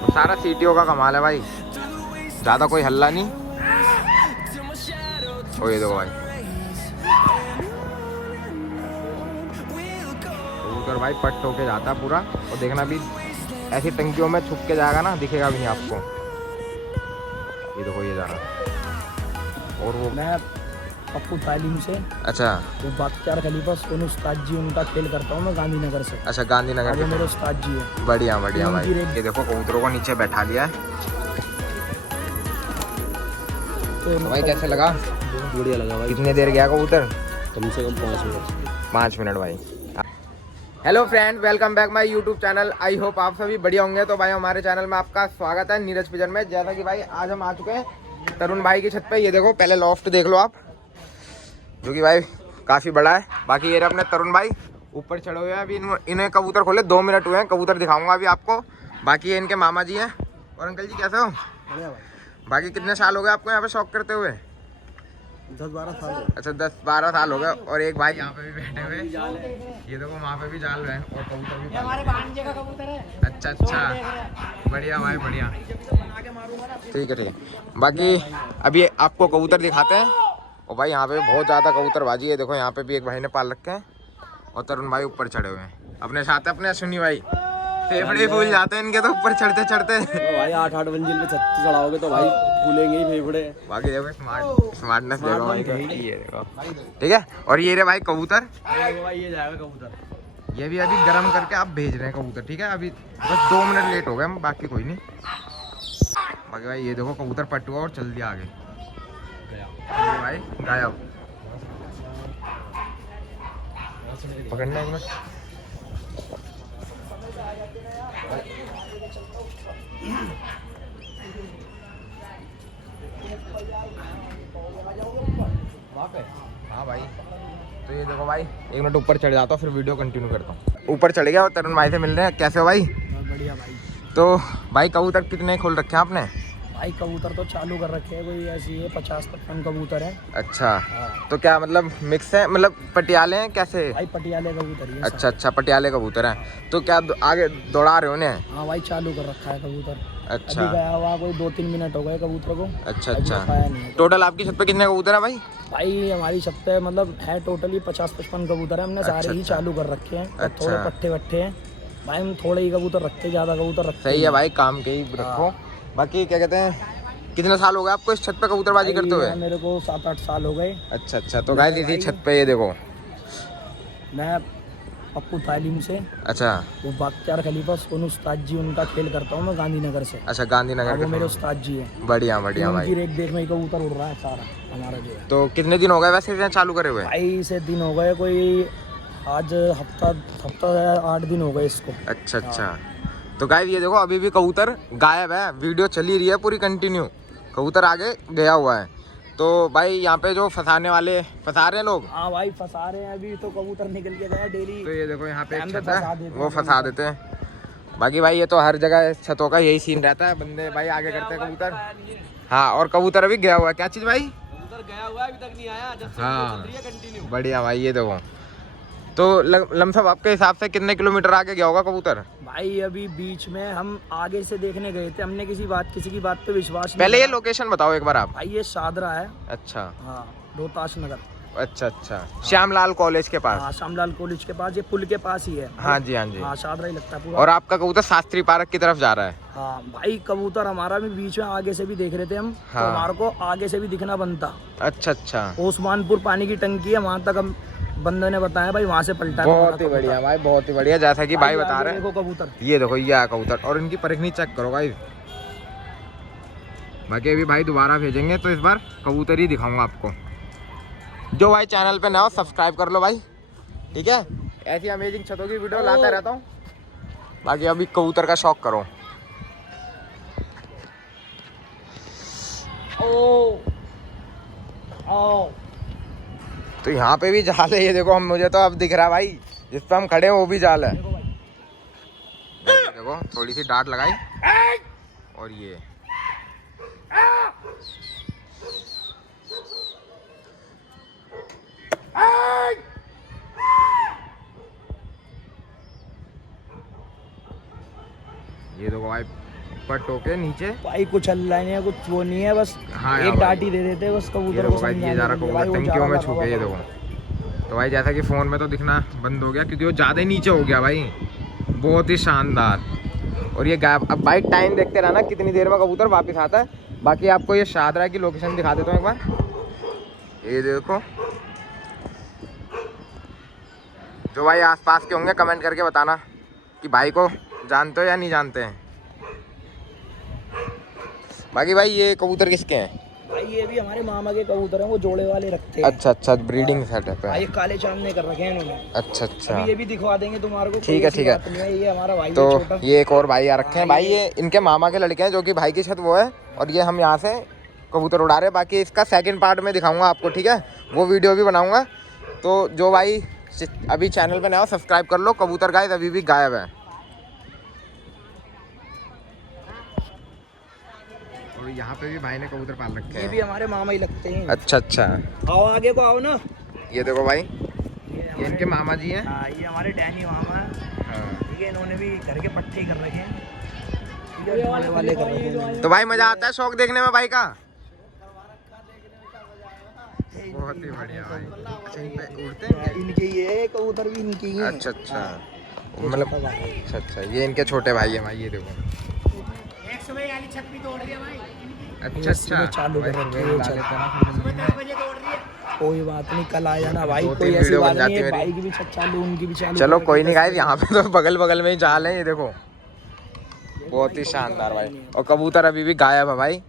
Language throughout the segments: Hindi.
तो सारा सीटीओ का कमाल है भाई, ज़्यादा कोई हल्ला नहीं। ओ ये देखो भाई कबूतर भाई पट होके जाता है पूरा। और देखना भी ऐसी टंकियों में छुप के जाएगा ना, दिखेगा भी नहीं आपको। ये देखो ये जा रहा। और वो मैं पप्पू तालीम से, अच्छा वो बाख्तियार खलीफा सोनू उस्ताद जी उनका खेल करता हूँ मैं गांधीनगर से। अच्छा गांधीनगर वो के। मेरे उस्ताद जी है। बढ़िया बढ़िया भाई। उनकी रेट- ये देखो कबूतरों को नीचे बैठा लिया है। तो भाई कैसे लगा? बहुत बढ़िया लगा भाई। कितने देर गया कबूतर? कम से कम 5 मिनट। 5 मिनट भाई। Hello friend, welcome back my YouTube channel. I hope आप सभी बढ़िया होंगे। तो भाई हमारे चैनल में आपका स्वागत है नीरज पिजन में। जैसा कि भाई आज हम आ चुके हैं तरुण भाई की छत पे। ये देखो पहले लॉफ्ट देख लो आप, जो कि भाई काफ़ी बड़ा है। बाकी ये रहे अपने तरुण भाई ऊपर चढ़े हुए हैं। अभी इन्हें कबूतर खोले 2 मिनट हुए हैं, कबूतर दिखाऊंगा अभी आपको। बाकी ये इनके मामा जी हैं। और अंकल जी कैसे हो? बढ़िया भाई। बाकी कितने साल हो गए आपको यहाँ पे शौक करते हुए? 10-12 साल। अच्छा 10-12 साल हो गए। और एक भाई यहाँ पे भी बैठे हुए, ये देखो वहाँ पे भी जाल है और कबूतर भी। हमारे भांजे का कबूतर है। अच्छा अच्छा बढ़िया भाई बढ़िया। ठीक है ठीक है। बाकी अभी आपको कबूतर दिखाते हैं। और भाई यहाँ पे बहुत ज़्यादा कबूतरबाजी है। देखो यहाँ पे भी एक भाई ने पाल रखे हैं और तरुण भाई ऊपर चढ़े हुए हैं अपने साथ। अपने अश्विनी भाई फेफड़े फूल जाते हैं इनके तो ऊपर चढ़ते चढ़ते। तो भाई 8-8 मंजिल पे छत चढ़ाओगे तो भाई फूलेंगे ही फेफड़े। बाकी देखो स्मार्टनेस देखो भाई को। ये देखो ठीक है। और ये रे भाई कबूतर, भाई ये जाएगा कबूतर। ये भी अभी गर्म करके आप भेज रहे हैं कबूतर। ठीक है अभी बस 2 मिनट लेट हो गए हम, बाकी कोई नहीं। बाकी भाई ये देखो कबूतर पट हुआ और चल दिया आगे। ये भाई गायब। पकड़ना एक मिनट। हाँ भाई तो ये देखो भाई 1 मिनट ऊपर चढ़ जाता हूँ फिर वीडियो कंटिन्यू करता हूँ। ऊपर चढ़ गया और तरुण भाई से मिल रहे हैं। कैसे हो भाई? बढ़िया भाई। तो भाई कबूतर कितने खोल रखे हैं आपने? भाई कबूतर तो चालू कर रखे हैं, कोई ऐसी है 50-55 कबूतर है। अच्छा हाँ। तो क्या मतलब मिक्स है, मतलब पटियाले हैं कैसे? भाई पटियाले कबूतर ही है। अच्छा अच्छा पटियाले कबूतर हैं। तो क्या आगे दौड़ा रहे हो उन्हें? हाँ भाई चालू कर रखा है कबूतर। अच्छा अभी गया हुआ कोई 2-3 मिनट हो गए कबूतर को। अच्छा अभी अच्छा। खाया नहीं है। टोटल आपकी छत पे कितने कबूतर हैं भाई? भाई हमारी छत पे मतलब है टोटली 50-55 कबूतर है। हमने सारे ही अच्छा। चालू कर रखे हैं। अच्छा। थोड़े पट्टे वट्टे हैं भाई, हम थोड़े ही कबूतर रखते, ज़्यादा कबूतर रखते सही है नहीं। भाई, काम के ही रखो। बाकी क्या कहते हैं, कितने साल हो गए आपको इस छत पे कबूतरबाजी करते हुए? मेरे को 7-8 साल हो गए। अच्छा अच्छा। तो गाइस इसी छत पे ये देखो। मैं पप्पू तालीम से, अच्छा वो बाख्तियार खलीफा सोनू उस्ताद जी उनका खेल करता हूँ मैं गांधीनगर से। अच्छा गांधीनगर वो मेरे के। उस्ताद जी है। बढ़िया बढ़िया उनकी भाई। रेख देख में ही कबूतर उड़ रहा है सारा हमारा जो है। तो कितने दिन हो गए वैसे इसे चालू करे हुए? भाई से दिन हो गए कोई, आज हफ्ता 8 दिन हो गए इसको। अच्छा अच्छा। तो गाइस ये देखो अभी भी कबूतर गायब है, वीडियो चली रही है पूरी कंटिन्यू। कबूतर आगे गया हुआ है। तो भाई यहाँ पे जो फंसाने वाले फंसा रहे हैं लोग। हाँ भाई फंसा रहे हैं, अभी तो कबूतर निकल के गया डेली। तो ये देखो यहाँ पे एक टाइम छत पे फंसा है, देते वो हैं फंसा देते हैं। बाकी भाई ये तो हर जगह छतों का यही सीन रहता है, बंदे भाई आगे करते हैं कबूतर। हाँ और कबूतर अभी गया हुआ है। क्या चीज़ भाई? कबूतर गया हुआ है, अभी तक नहीं आया। जब से हाँ। चल रही है कंटिन्यू। बढ़िया भाई। ये देखो तो लमसम आपके हिसाब से कितने किलोमीटर आगे गया होगा कबूतर? भाई अभी बीच में हम आगे से देखने गए थे, हमने किसी की बात पे विश्वास नहीं पहले ये करा। लोकेशन बताओ एक बार आप। भाई ये शादरा है। अच्छा हाँ रोहतास नगर। अच्छा अच्छा। श्यामलाल कॉलेज के पास। हाँ श्यामलाल कॉलेज के पास, ये पुल के पास ही है। हाँ जी हाँ जी। हाँ शादरा ही लगता है पूरा। और आपका कबूतर शास्त्री पार्क की तरफ जा रहा है? हाँ भाई कबूतर हमारा भी बीच में आगे से भी देख रहे थे हम। हाँ। तो हमारे को आगे से भी दिखना बनता। अच्छा अच्छा। ओस्मानपुर पानी की टंकी है, वहाँ तक हम बंदे ने बताया भाई वहाँ से पलटा है बहुत ही हमारा बढ़िया कबूतर। भाई, बहुत ही बढ़िया। जैसा कि भाई बता आगे रहे हैं, देखो कबूतर। ये देखो ये आया कबूतर और इनकी परखनी चेक करो भाई। बाकी अभी भाई दोबारा भेजेंगे तो इस बार कबूतर ही दिखाऊंगा आपको। जो भाई चैनल पे ना हो सब्सक्राइब कर लो भाई, ठीक है? ऐसी अमेजिंग छतों की वीडियो लाता रहता हूँ। बाकी अभी कबूतर का शौक करो। तो यहाँ पे भी जाल है, ये देखो। हम मुझे तो अब दिख रहा है भाई, जिस पे हम खड़े हैं वो भी जाल है। ये देखो थोड़ी सी डांट लगाई और ये देखो भाई पट होके नीचे। भाई कुछ अल्लाह नहीं है, कुछ वो नहीं है, बस हाँ एक डांटी दे देते हैं बस ये कबूतर देखो को भाई, ये समझाने जा रहा के लिए। भाई कबूतर वो टंकियों में जाल छू के, लगा ये हुआ देखो। तो भाई जैसा कि फ़ोन में तो दिखना बंद हो गया क्योंकि वो ज़्यादा ही नीचे हो गया भाई, बहुत ही शानदार। और ये गायब। अब भाई टाइम देखते रहना कितनी देर में कबूतर वापस आता है। बाकी आपको ये शादरा की लोकेशन दिखा देता हूँ एक बार। ये देखो, जो भाई आसपास के होंगे कमेंट करके बताना कि भाई को जानते हो या नहीं जानते हैं। बाकी भाई ये कबूतर किसके हैं? भाई ये भी हमारे मामा के कबूतर हैं, वो जोड़े वाले रखते हैं। अच्छा, ब्रीडिंग सेटअप है। भाई काले चांद ने कर रखे हैं इन्होंने। अच्छा। अभी ये भी दिखवा देंगे तुम्हारे को। ठीक है, ठीक है। ये हमारा भाई तो है छोटा। ये एक और भाई आ रखे हैं भाई, ये इनके मामा के लड़के हैं, जो कि भाई की छत वो है, और ये हम यहाँ से कबूतर उड़ा रहे हैं। बाकी इसका सेकंड पार्ट में दिखाऊंगा आपको, ठीक है, वो वीडियो भी बनाऊंगा। तो जो भाई अभी चैनल पे नया हो सब्सक्राइब कर लो। कबूतर गाइस अभी भी गायब है। और यहाँ पे भी भाई ने कबूतर पाल रखे हैं। ये भी हमारे मामा ही लगते हैं। अच्छा। आओ आगे को आओ ना। ये देखो भाई, ये इनके मामा जी हैं। हाँ, ये हमारे डैनी मामा हैं। ठीक है, इन्होंने भी घर के पट्टे कर रखे हैं। ठीक है, जोड़े वाले कर रखे हैं। तो भाई मजा आता है शौक देखने में भाई का। बहुत ही बढ़िया भाई। अच्छा, इन पे उड़ते हैं? इनके ये कबूतर भी इनकी ही हैं। अच्छा, मतलब अच्छा, ये इनके छोटे भाई हैं भाई, ये देखो। अच्छा, चालू कर रखे कोई बात नहीं, कल आ जाना भाई। 2-3 कोई ऐसी वीडियो बात बन नहीं जाती है, है मेरी। भाई की भी छत चालू, उनकी भी चालू। चलो कोई नहीं गाइस, यहाँ पे तो बगल में ही जाल है, ये देखो। बहुत ही शानदार भाई। और कबूतर अभी भी गायब है भाई,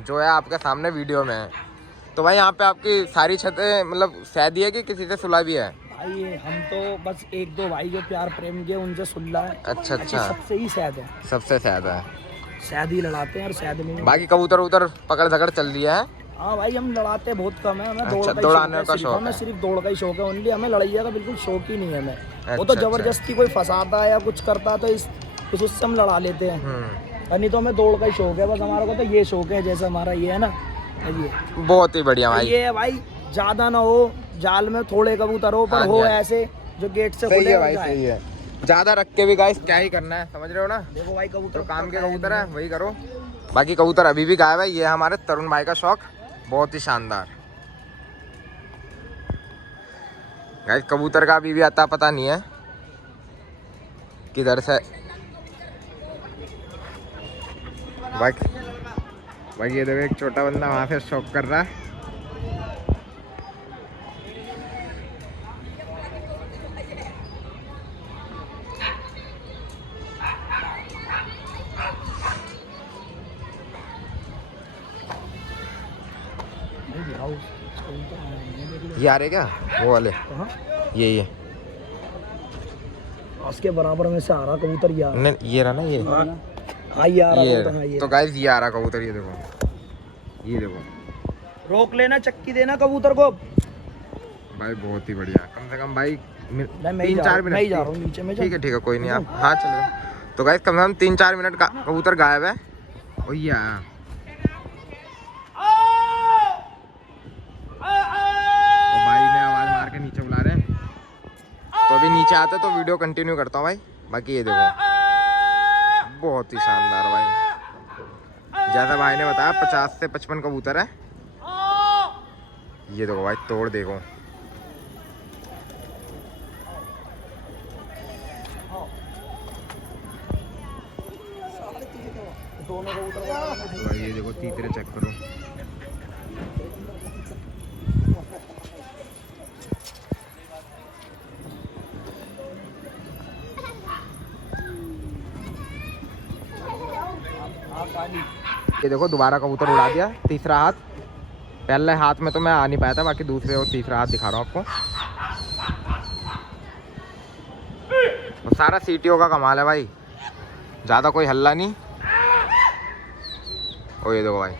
जो है आपके सामने वीडियो में है। तो भाई यहाँ पे आपकी सारी छतें मतलब सैदी है कि किसी से सुलह भी है? भाई हम तो बस एक दो भाई जो प्यार प्रेम के उनसे सुल्ला है। अच्छा। सबसे ही सैद है, सबसे ज्यादा है। सैद ही लड़ाते हैं और सैद में। बाकी कबूतर उधर पकड़ झगड़ चल रही है। हाँ भाई, हम लड़ाते बहुत कम है, हमें अच्छा, दौड़ का दौड़ाने का ही शौक शौक है। हमें है। सिर्फ दौड़ का ही शौक है ओनली, हमें लड़ाइया का बिल्कुल शौक ही नहीं है हमें। वो तो अच्छा। जबरदस्ती कोई फंसाता है या कुछ करता है तो उससे हम लड़ा लेते हैं, और नहीं तो हमें दौड़ का ही शौक है बस। हमारे को तो ये शौक है, जैसे हमारा ये है ना, ये बहुत ही बढ़िया भाई। ये है भाई, ज्यादा ना हो जाल में, थोड़े कबूतर हो, पर हाँ हो जी। ऐसे जो गेट से सही खुले है हो भाई, जाए। सही है। ज्यादा रख के भी गाइस क्या ही करना है, समझ रहे हो ना। देखो भाई तो कबूतर काम के कबूतर है वही करो। बाकी कबूतर अभी भी गायब है। ये है हमारे तरुण भाई का शौक, बहुत ही शानदार। गाइस कबूतर का अभी भी आता पता नहीं है किधर से। भाई ये देखो, एक छोटा बंदा वहां से शौक कर रहा है। ये आ रहे क्या वो वाले? ये उसके बराबर में से आ रहा कबूतर यार। नहीं, ये रहा ना ये। हाँ ये आ रहा ये कबूतर, हाँ ये। तो गाइस ये आ रहा कबूतर, ये देखो, ये देखो। रोक लेना, चक्की देना कबूतर को भाई बहुत ही बढ़िया। कम से कम भाई मैं 3-4 मिनट। मैं ही जा रहा हूँ नीचे में। ठीक है, कोई नहीं, आप हाँ चलो। तो गाइस कम से कम 3-4 मिनट का कबूतर गायब है। और ये आया। तो भाई ने आवाज मार के नीचे बुला रहे हैं, तो अभी नीचे आते तो वीडियो कंटिन्यू करता हूँ भाई। बाकी ये देखो, बहुत ही शानदार भाई। जैसा भाई ने बताया 50 से 55 कबूतर है। ये देखो भाई, तोड़ देखो। भाई ये देखो, तीसरे चेक करो। ये देखो, दोबारा कबूतर उड़ा दिया, तीसरा हाथ। पहले हाथ में तो मैं आ नहीं पाया था, बाकी दूसरे और तीसरा हाथ दिखा रहा हूँ आपको। तो सारा सीटीओ का कमाल है भाई, ज़्यादा कोई हल्ला नहीं। ओ ये देखो भाई,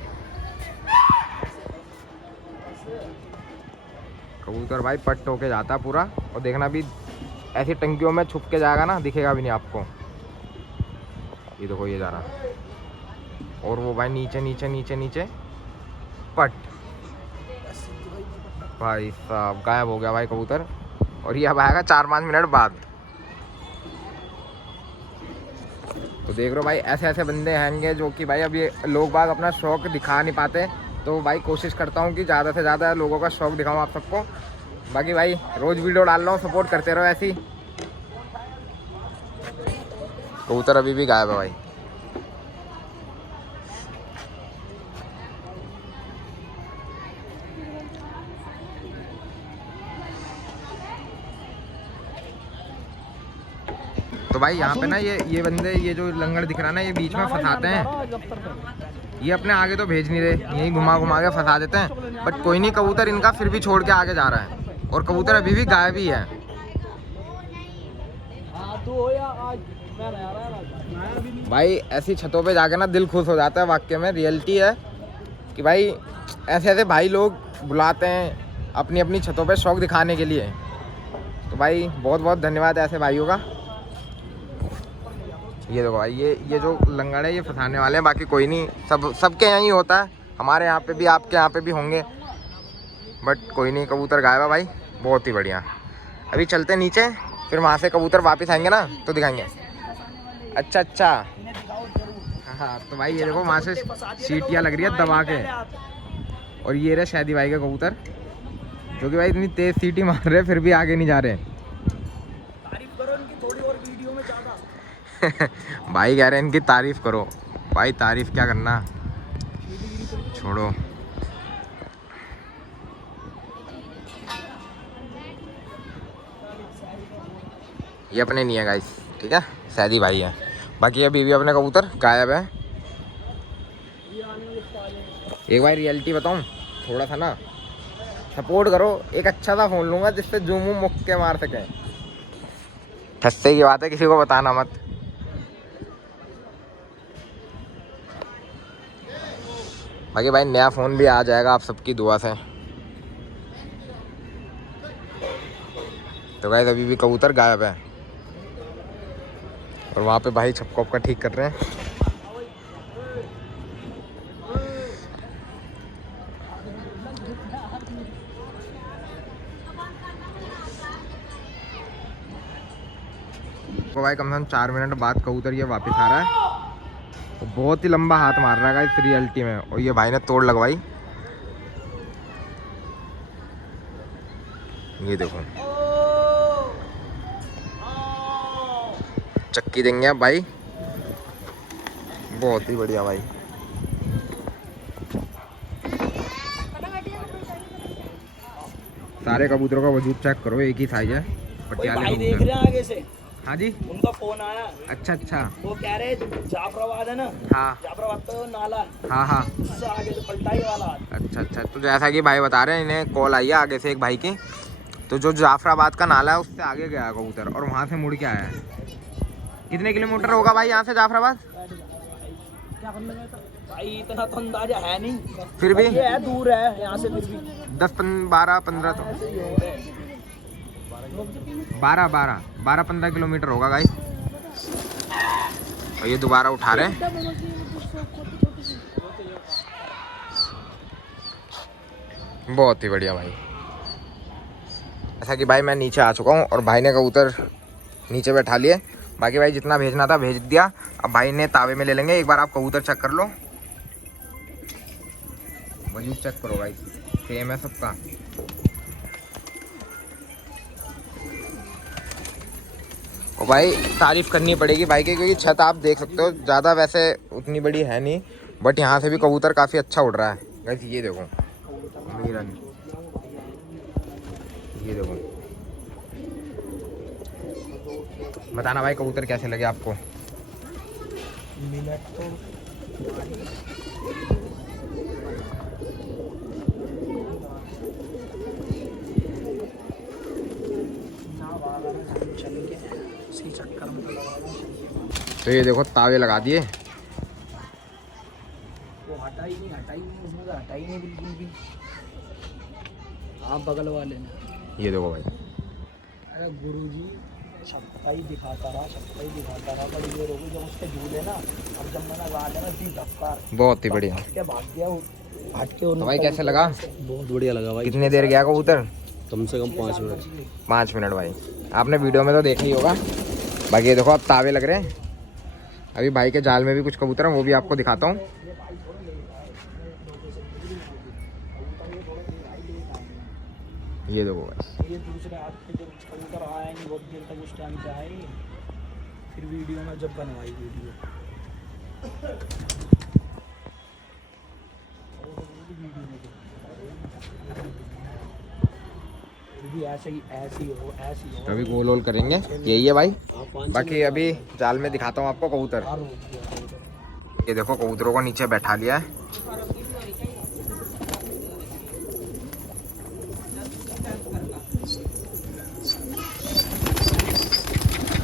कबूतर भाई पट होके जाता है पूरा। और देखना भी ऐसी टंकियों में छुप के जाएगा ना, दिखेगा भी नहीं आपको। ये देखो, ये जा रहा। और वो भाई नीचे नीचे नीचे नीचे पट। भाई साहब गायब हो गया भाई कबूतर। और ये अब आएगा 4-5 मिनट बाद। तो देख लो भाई, ऐसे ऐसे बंदे हैंगे जो कि भाई अभी लोग बाग अपना शौक दिखा नहीं पाते। तो भाई कोशिश करता हूँ कि ज़्यादा से ज़्यादा लोगों का शौक दिखाऊँ आप सबको। बाकी भाई रोज़ वीडियो डाल रहा हूँ, सपोर्ट करते रहो ऐसी। कबूतर अभी भी गायब है भाई। तो भाई यहाँ पे ना ये बंदे, ये जो लंगड़ दिख रहा है ना, ये बीच में फंसाते हैं। ये अपने आगे तो भेज नहीं रहे, यही घुमा घुमा के फंसा देते हैं। बट कोई नहीं, कबूतर इनका फिर भी छोड़ के आगे जा रहा है और कबूतर अभी भी गायब ही है। भाई ऐसी छतों पे जाके ना दिल खुश हो जाता है, वाकई में रियलिटी है कि भाई ऐसे ऐसे भाई लोग बुलाते हैं अपनी अपनी छतों पे शौक दिखाने के लिए। तो भाई बहुत बहुत धन्यवाद ऐसे भाइयों का। ये देखो भाई, ये जो लंगड़ है ये फंसाने वाले हैं, बाकी कोई नहीं, सबके यहाँ ही होता है, हमारे यहाँ पे भी, आपके यहाँ पे भी होंगे। बट कोई नहीं, कबूतर गायब है भाई, बहुत ही बढ़िया। अभी चलते नीचे, फिर वहाँ से कबूतर वापस आएंगे ना तो दिखाएंगे। अच्छा हाँ, तो भाई ये देखो वहाँ से सीटियाँ लग रही है दबा के, और ये रहे शादी भाई के कबूतर जो कि भाई इतनी तेज सीटी मार रहे फिर भी आगे नहीं जा रहे। तारीफ करो इनकी थोड़ी और वीडियो में ज़्यादा। भाई कह रहे हैं इनकी तारीफ करो। भाई तारीफ क्या करना, छोड़ो। ये अपने नहीं है गाइस, ठीक है, सैदी भाई है। बाकी अभी भी अपने कबूतर गायब है। एक बार रियलिटी बताऊं, थोड़ा सा ना सपोर्ट करो, एक अच्छा सा फोन लूंगा जिससे जूम वूम मुक्के मार सके। हंसते की बात है, किसी को बताना मत। बाकी भाई नया फ़ोन भी आ जाएगा आप सबकी दुआ से। तो गाइस अभी भी कबूतर गायब है, और वहाँ पे भाई छप्पा का ठीक कर रहे हैं। तो भाई कम से कम 4 मिनट बाद कबूतर ये वापस आ रहा है, तो बहुत ही लंबा हाथ मार रहा है गाइस रियलिटी में। और ये भाई ने तोड़ लगवाई, ये देखो चक्की देंगे अब भाई, बहुत ही बढ़िया भाई। सारे कबूतरों का वजूद चेक करो, एक ही साइज है, पटियाला भाई देख रहे हैं आगे से। हाँ जी, उनका फोन आया। अच्छा वो कह रहे जाफराबाद है ना, हाँ जाफराबाद तो नाला, हाँ उससे आगे से पलटाई वाला। अच्छा। तो जैसा कि भाई बता रहे हैं, इन्हें कॉल आई है आगे से एक भाई की, तो जो जाफराबाद का नाला है उससे आगे गया कबूतर और वहाँ से मुड़ के आया है। कितने किलोमीटर होगा भाई यहाँ से जाफराबाद? क्या करने गया था भाई, इतना तो अंदाजा है नहीं, फिर भी ये है, दूर है यहाँ से, फिर भी 10 12 15 तो 12 15 किलोमीटर होगा गाइस। और ये दोबारा उठा रहे हैं। बहुत ही बढ़िया भाई। ऐसा कि भाई मैं नीचे आ चुका हूँ और भाई ने कबूतर नीचे बैठा लिए। बाकी भाई जितना भेजना था भेज दिया, अब भाई ने तावे में ले लेंगे। एक बार आप कबूतर चेक कर लो, वजूद चेक करो भाई, सेम है सबका। और भाई तारीफ करनी पड़ेगी भाई की, क्योंकि छत आप देख सकते हो, ज़्यादा वैसे उतनी बड़ी है नहीं, बट यहाँ से भी कबूतर काफ़ी अच्छा उड़ रहा है गाइस। ये देखो मीरन, ये देखो, बताना भाई कबूतर कैसे लगे आपको। मिनट तो तो ये देखो तावे लगा दिए, वो हटा ही नहीं, उसमें तो हटा ही नहीं बिल्कुल भी। आप बगल वाले ने, ये देखो भाई, अरे गुरुजी छक्का ही दिखाता रहा बड़ी देर हो गई जब उसके झूले ना, अब जब मैंने गाले में दी धक्का, बहुत ही बढ़िया। क्या भाग गया वो, हट के। तो भाई कैसे लगा? बहुत बढ़िया लगा भाई। कितने देर गया कबूतर? कम से कम 5 मिनट। 5 मिनट भाई, आपने वीडियो में तो देखा ही होगा। बाकी ये देखो अब तावे लग रहे हैं, अभी भाई के जाल में भी कुछ कबूतर हैं, वो भी आपको दिखाता हूँ। ये देखो बस, ये दूसरे हाथ पे जब कबूतर आया नहीं बहुत देर तक, उस टाइम पे आए फिर वीडियो में जब बनवाई वीडियो भी ऐसे ही हो। तो अभी गोल वोल करेंगे, यही है भाई। बाकी अभी जाल में दिखाता हूँ आपको कबूतर। ये देखो कबूतरों को नीचे बैठा लिया है।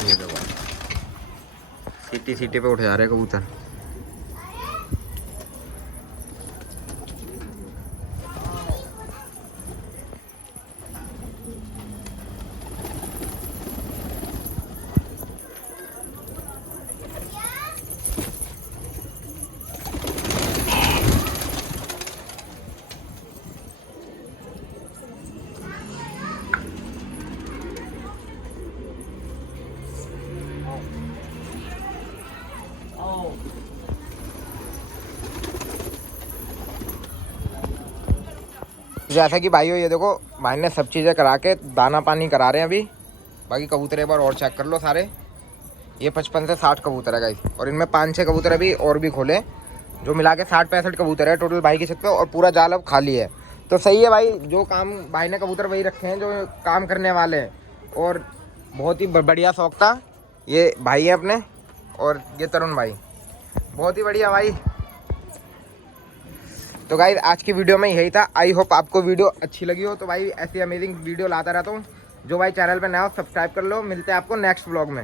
ये देखो सीटी सीटी पे उठ जा रहे हैं कबूतर। जैसा कि भाइयों ये देखो भाई ने सब चीज़ें करा के दाना पानी करा रहे हैं अभी। बाकी कबूतर एक बार और चेक कर लो सारे। ये 55 से 60 कबूतर है गाइस, और इनमें 5-6 कबूतर अभी और भी खोले, जो मिला के 60-65 कबूतर है टोटल भाई की छत पे। और पूरा जाल अब खाली है। तो सही है भाई, जो काम भाई ने कबूतर वही रखे हैं जो काम करने वाले हैं। और बहुत ही बढ़िया शौक था। ये भाई है अपने, और ये तरुण भाई, बहुत ही बढ़िया भाई। तो गाइस आज की वीडियो में यही था। आई होप आपको वीडियो अच्छी लगी हो। तो भाई ऐसी अमेजिंग वीडियो लाता रहता हूँ। जो भाई चैनल पे नया हो सब्सक्राइब कर लो। मिलते हैं आपको नेक्स्ट व्लॉग में।